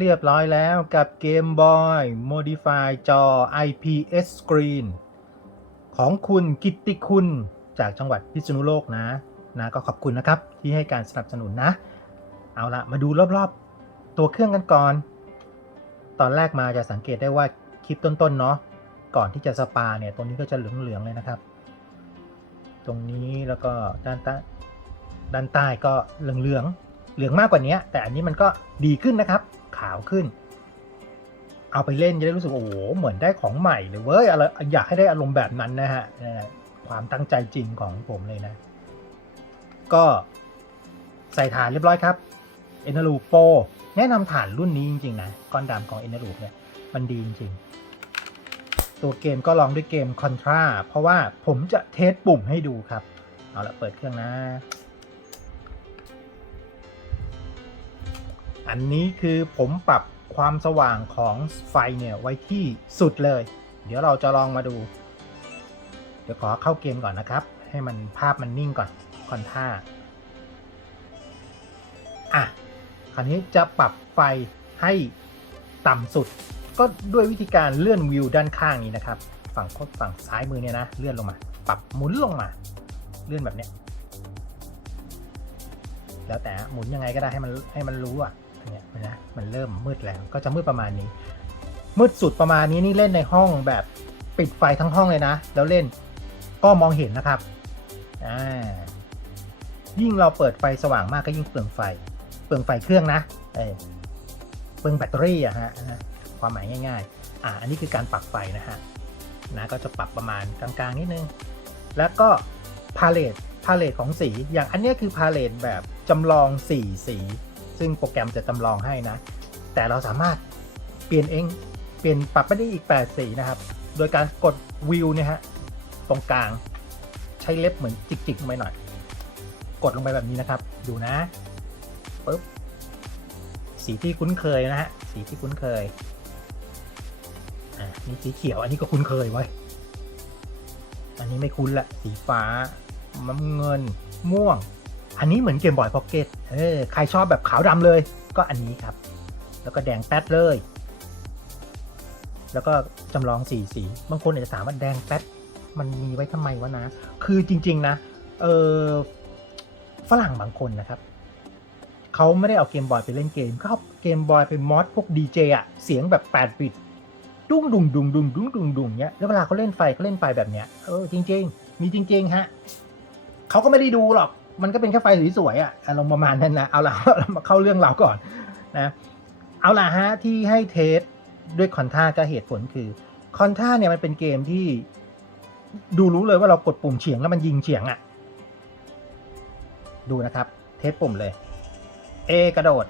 เรียบร้อยแล้วกับ Game Boy Modify จอ IPS Screen ของคุณกิตติคุณจากจังหวัดพิษณุโลกนะนะก็ขอบคุณนะครับที่ให้การสนับสนุนนะ เอาละมาดูรอบๆ ตัวเครื่องกันก่อน ตอนแรกมาจะสังเกตได้ว่าคลิปต้นๆเนาะก่อนที่จะสปาเนี่ยตรงนี้ก็จะเหลืองๆเลยนะครับ ตรงนี้แล้วก็ด้านใต้ด้านใต้ก็เหลืองๆเหลืองมากกว่านี้ แต่อันนี้มันก็ดีขึ้นนะครับ ขาวขึ้น เอาไปเล่นจะได้รู้สึกโอ้โหเหมือนได้ของใหม่เลยเว้ยอะไรอยากให้ได้อารมณ์แบบนั้นนะฮะความตั้งใจจริงของผมเลยนะ ก็ใส่ฐานเรียบร้อยครับ e n e r o o Pro แนะนำฐานรุ่นนี้จริงๆนะก้อนดำของ e n e r o o เนี่ยมันดีจริงๆ ตัวเกมก็ลองด้วยเกม Contra เพราะว่าผมจะเทสปุ่มให้ดูครับ เอาละเปิดเครื่องนะ อันนี้คือผมปรับความสว่างของไฟเนี่ยไว้ที่สุดเลย เดี๋ยวเราจะลองมาดู เดี๋ยวขอเข้าเกมก่อนนะครับ ให้มันภาพมันนิ่งก่อนคอนท่าอะคราวนี้จะปรับไฟให้ต่ำสุด ก็ด้วยวิธีการเลื่อนวิวด้านข้างนี้นะครับ ฝั่งฝั่งซ้ายมือเนี่ยนะ เลื่อนลงมา ปรับหมุนลงมา เลื่อนแบบเนี้ยแล้วแต่หมุนยังไงก็ได้ให้มันให้มันรู้อะ เนี่ยนะมันเริ่มมืดแล้วก็จะมืดประมาณนี้ มืดสุดประมาณนี้นี่เล่นในห้องแบบปิดไฟทั้งห้องเลยนะ แล้วเล่นก็มองเห็นนะครับอ่ายิ่งเราเปิดไฟสว่างมากก็ยิ่งเปลืองไฟ เปลืองไฟเครื่องนะเออเปลืองแบตเตอรี่อะฮะความหมายง่ายๆ อ่าอันนี้คือการปรับไฟนะฮะนะก็จะปรับประมาณกลางๆนิดนึง แล้วก็พาเลตพาเลตของสี อย่างอันนี้คือพาเลตแบบจำลอง4สี ซึ่งโปรแกรมจะจำลองให้นะ แต่เราสามารถเปลี่ยนเองเปลี่ยนปรับไปได้อีก 8 สีนะครับ โดยการกดวิวเนี่ยฮะตรงกลางใช้เล็บเหมือนจิกๆลงไปหน่อย กดลงไปแบบนี้นะครับ ดูนะปึ๊บสีที่คุ้นเคยนะฮะสีที่คุ้นเคยอ่านี่สีเขียวอันนี้ก็คุ้นเคยไว้อันนี้ไม่คุ้นละสีฟ้าน้ำเงินม่วง อันนี้เหมือนเกมบอยพ็อกเก็ตเออใครชอบแบบขาวดำเลย ก็อันนี้ครับ แล้วก็แดงแป๊ดเลย แล้วก็จำลองสีสีบางคนอาจจะถามว่าแดงแป๊ดมันมีไว้ทำไมวะนะ คือจริง ๆ นะ เออฝรั่งบางคนนะครับ เขาไม่ได้เอาเกมบอยไปเล่นเกมเขาเอาเกมบอยไปมอดพวกดีเจอะเสียงแบบ8บิตดุ้งดุงดุงดุงดุงดุงดุงเนี้ยแล้วเวลาเขาเล่นไฟเขาเล่นไฟแบบเนี้ยเออจริง ๆ มีจริง ๆ ฮะเขาก็ไม่ได้ดูหรอก มันก็เป็นแค่ไฟสวยๆอะอารมณ์ประมาณนั้นนะเอาละเรามาเข้าเรื่องเราก่อนนะเอาละฮะที่ให้เทสด้วยคอนท่าก็เหตุผลคือคอนท่าเนี่ยมันเป็นเกมที่ดูรู้เลยว่าเรากดปุ่มเฉียงแล้วมันยิงเฉียงอะ่ะ ดูนะครับ เทสปุ่มเลย A กระโดด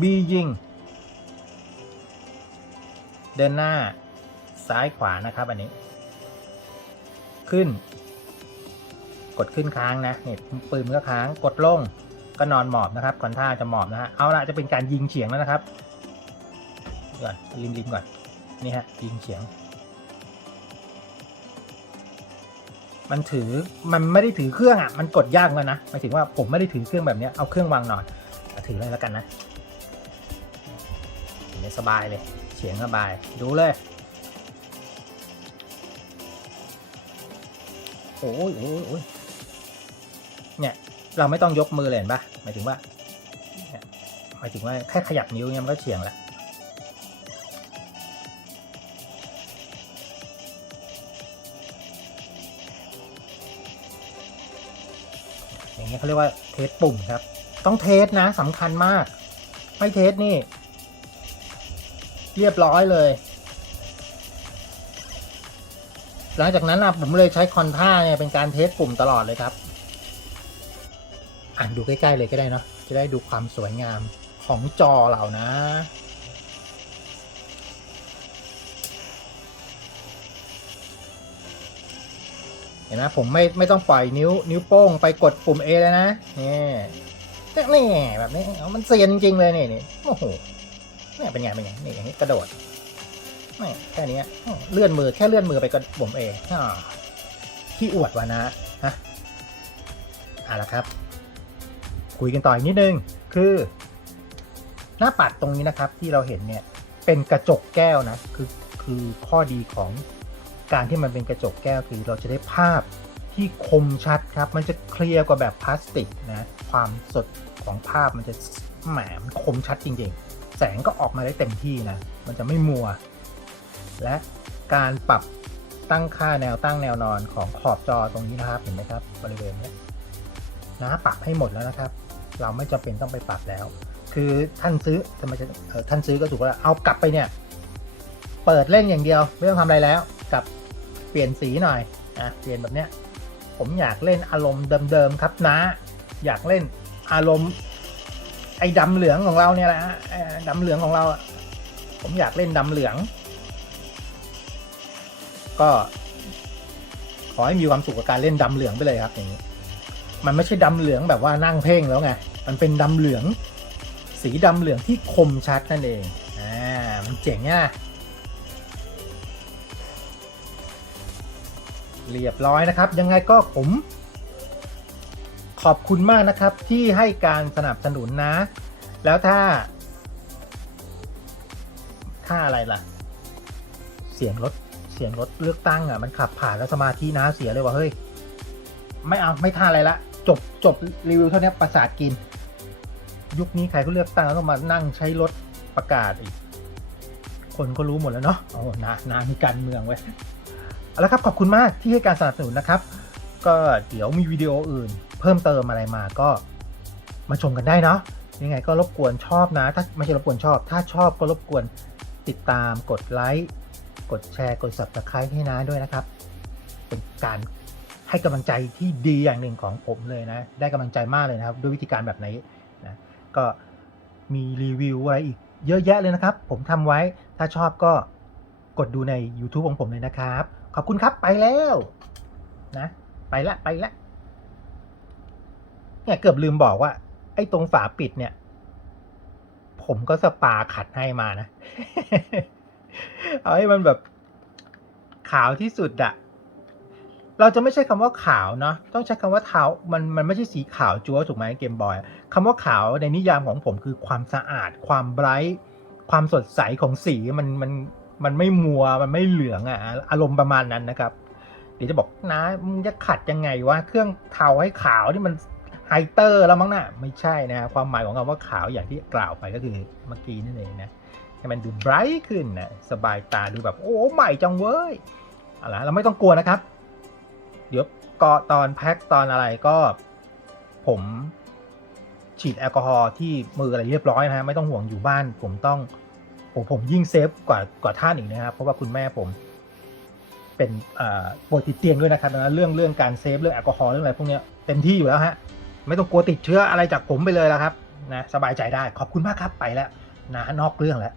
B ยิง เดินหน้าซ้ายขวานะครับอันนี้ ขึ้น กดขึ้นค้างนะเนี่ยปืนมันก็ค้างกดลงก็นอนหมอบนะครับคอนท่าจะหมอบนะฮะเอาละจะเป็นการยิงเฉียงแล้วนะครับก่อนริมริมก่อนนี่ฮะยิงเฉียง มันถือมันไม่ได้ถือเครื่องอะมันกดยากแล้วนะหมายถึงว่าผมไม่ได้ถือเครื่องแบบนี้เอาเครื่องวางนอยถือเลยแล้วกันนะนี่สบายเลย เฉียงสบายดูเลยโอ้ยโอ้ยโอ้ย เนี่ยเราไม่ต้องยกมือเลยเห็นปะหมายถึงว่าหมายถึงว่าแค่ขยับนิ้วเนี่ยมันก็เฉียงแล้วอย่างเงี้เขาเรียกว่าเทสปุ่มครับ ต้องเทสนะสำคัญมาก ไม่เทสนี่ เรียบร้อยเลย หลังจากนั้นนะผมเลยใช้คอนท่าเนี่ยเป็นการเทสปุ่มตลอดเลยครับ อ่านดูใกล้ ๆ เลยก็ได้เนาะจะได้ดูความสวยงามของจอเรานะ เห็นไหมผมไม่ไม่ต้องปล่อยนิ้วนิ้วโป้งไปกดปุ่ม A เลยนะนี่นี่แบบนี้มันเซียนจริงๆเลยนี่นี่โอ้โหนี่เป็นไงเป็นไงนี่อย่างนี้กระโดดไม่แค่นี้เลื่อนมือแค่เลื่อนมือไปกดปุ่ม A ที่อวดวะนะฮะเอาละครับ คุยกันต่ออีกนิดนึง คือ หน้าปัดตรงนี้นะครับที่เราเห็นเนี่ยเป็นกระจกแก้วนะคือคือข้อดีของการที่มันเป็นกระจกแก้วคือเราจะได้ภาพที่คมชัดครับ มันจะเคลียร์กว่าแบบพลาสติกนะความสดของภาพมันจะแหมมันคมชัดจริงๆ แสงก็ออกมาได้เต็มที่นะ มันจะไม่มัว และการปรับตั้งค่าแนวตั้งแนวนอนของขอบจอตรงนี้นะครับ เห็นไหมครับ บริเวณนี้นะปรับให้หมดแล้วนะครับ เราไม่จำเป็นต้องไปปรับแล้ว คือท่านซื้อทำไมจะท่านซื้อก็ถูกแล้วเอากลับไปเนี่ย เปิดเล่นอย่างเดียว ไม่ต้องทำอะไรแล้วกับเปลี่ยนสีหน่อยนะเปลี่ยนแบบเนี้ยผมอยากเล่นอารมณ์เดิมๆครับนะ อยากเล่นอารมณ์ ไอ้ดำเหลืองของเราเนี่ยแหละดำเหลืองของเรา ผมอยากเล่นดำเหลือง ก็ขอให้มีความสุขกับการเล่นดำเหลืองไปเลยครับอย่างนี้ มันไม่ใช่ดำเหลืองแบบว่านั่งเพ่งแล้วไง มันเป็นดำเหลือง สีดำเหลืองที่คมชัดนั่นเอง อ่า มันเจ๋งอะ เรียบร้อยนะครับ ยังไงก็ผม ขอบคุณมากนะครับที่ให้การสนับสนุนนะ แล้วถ้า ถ้าอะไรล่ะ เสียงรถ เสียงรถเลือกตั้งอะ มันขับผ่านแล้วสมาธินะเสียเลยว่าเฮ้ยไม่เอาไม่ท่าอะไรละ จบจบรีวิวเท่านี้ประสาทกิน ยุคนี้ใครก็เลือกตั้งแล้วต้องมานั่งใช้รถประกาศอีก คนก็รู้หมดแล้วเนาะโอ้นานามีการเมืองไว้เอาละครับขอบคุณมากที่ให้การสนับสนุนนะครับ ก็เดี๋ยวมีวิดีโออื่น เพิ่มเติมอะไรมาก็มาชมกันได้เนาะยังไงก็รบกวนชอบนะ ถ้าไม่ใช่รบกวนชอบ ถ้าชอบก็รบกวนติดตามกดไลค์กดแชร์กด subscribe ให้นะด้วยนะครับ เป็นการ ให้กำลังใจที่ดีอย่างหนึ่งของผมเลยนะ ได้กำลังใจมากเลยนะครับ ด้วยวิธีการแบบนี้นะก็มีรีวิวอะไรอีกเยอะแยะเลยนะครับ ผมทำไว้ถ้าชอบก็กดดูใน YouTube ของผมเลยนะครับ ขอบคุณครับไปแล้วนะไปละไปละเนี่ยเกือบลืมบอกว่า ไอ้ตรงฝาปิดเนี่ย ผมก็สปาขัดให้มานะ เอาให้มันแบบขาวที่สุดอะ เราจะไม่ใช้คำว่าขาวเนาะต้องใช้คำว่าเทามันมันไม่ใช่สีขาวจั๊วถูกไหมเกมบอยคำว่าขาวในนิยามของผมคือความสะอาด ความไบรท์ความสดใสของสีมันมันมันไม่มัวมันไม่เหลืองอะอารมณ์ประมาณนั้นนะครับ เดี๋ยวจะบอกนะมึงจะขัดยังไงวะเครื่องเทาให้ขาวนี่มันไฮเตอร์แล้วมั้งน่ะไม่ใช่นะความหมายของคำว่าขาวอย่างที่กล่าวไปก็คือเมื่อกี้นั่นเองนะให้มันดูไบรท์ขึ้นนะสบายตาดูแบบโอ้ใหม่จังเว้ยเอาละเราไม่ต้องกลัวนะครับ เดี๋ยวก็ตอนแพ็คตอนอะไรก็ ผมฉีดแอลกอฮอล์ที่มืออะไรเรียบร้อยนะฮะไม่ต้องห่วงอยู่บ้าน ผมต้องผมผมยิ่งเซฟกว่ากว่าท่านอีกนะครับเพราะว่าคุณแม่ผมเป็นป่วยติดเตียงด้วยนะครับดังนั้นเรื่องเรื่องการเซฟเรื่องแอลกอฮอล์เรื่องอะไรพวกนี้เต็มที่อยู่แล้วฮะไม่ต้องกลัวติดเชื้ออะไรจากผมไปเลยแล้วครับนะสบายใจได้ขอบคุณมากครับไปแล้วนะนอกเรื่องแล้ว